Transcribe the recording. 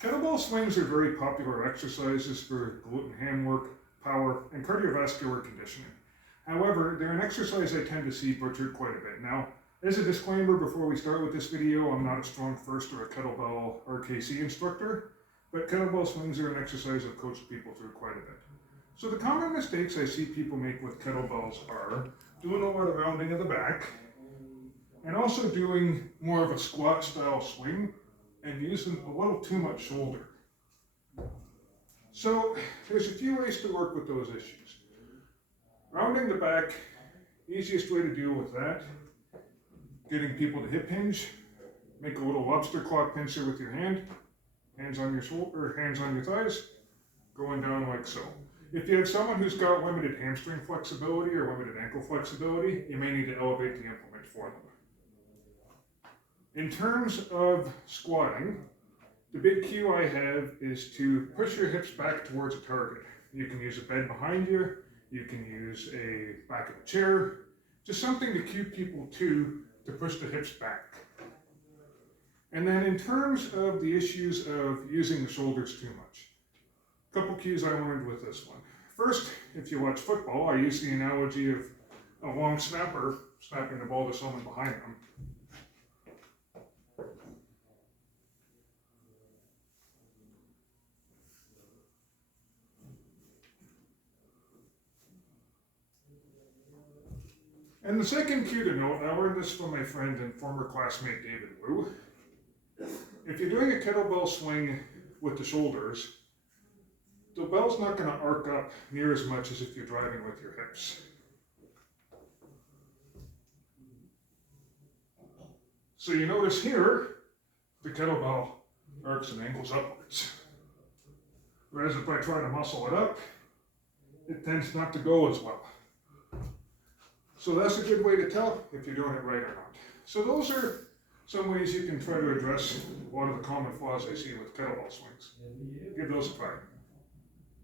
Kettlebell swings are very popular exercises for glute and ham work, power, and cardiovascular conditioning. However, they're an exercise I tend to see butchered quite a bit. Now, as a disclaimer before we start with this video, I'm not a strong first or a kettlebell RKC instructor, but kettlebell swings are an exercise I've coached people through quite a bit. So the common mistakes I see people make with kettlebells are doing a lot of rounding of the back, and also doing more of a squat style swing and using a little too much shoulder. So there's a few ways to work with those issues. Rounding the back, easiest way to deal with that, getting people to hip hinge, make a little lobster claw pincer with your hand, hands on your shoulder, hands on your thighs, going down like so. If you have someone who's got limited hamstring flexibility or limited ankle flexibility, you may need to elevate the implement for them. In terms of squatting, the big cue I have is to push your hips back towards a target. You can use a bed behind you, you can use a back of a chair, just something to cue people to push the hips back. And then in terms of the issues of using the shoulders too much, a couple cues I learned with this one. First, if you watch football, I use the analogy of a long snapper snapping the ball to someone behind them. And the second cue to note, and I learned this from my friend and former classmate David Wu, if you're doing a kettlebell swing with the shoulders, the bell's not going to arc up near as much as if you're driving with your hips. So you notice here, the kettlebell arcs and angles upwards. Whereas if I try to muscle it up, it tends not to go as well. So that's a good way to tell if you're doing it right or not. So those are some ways you can try to address a lot of the common flaws I see with kettlebell swings. Give those a try.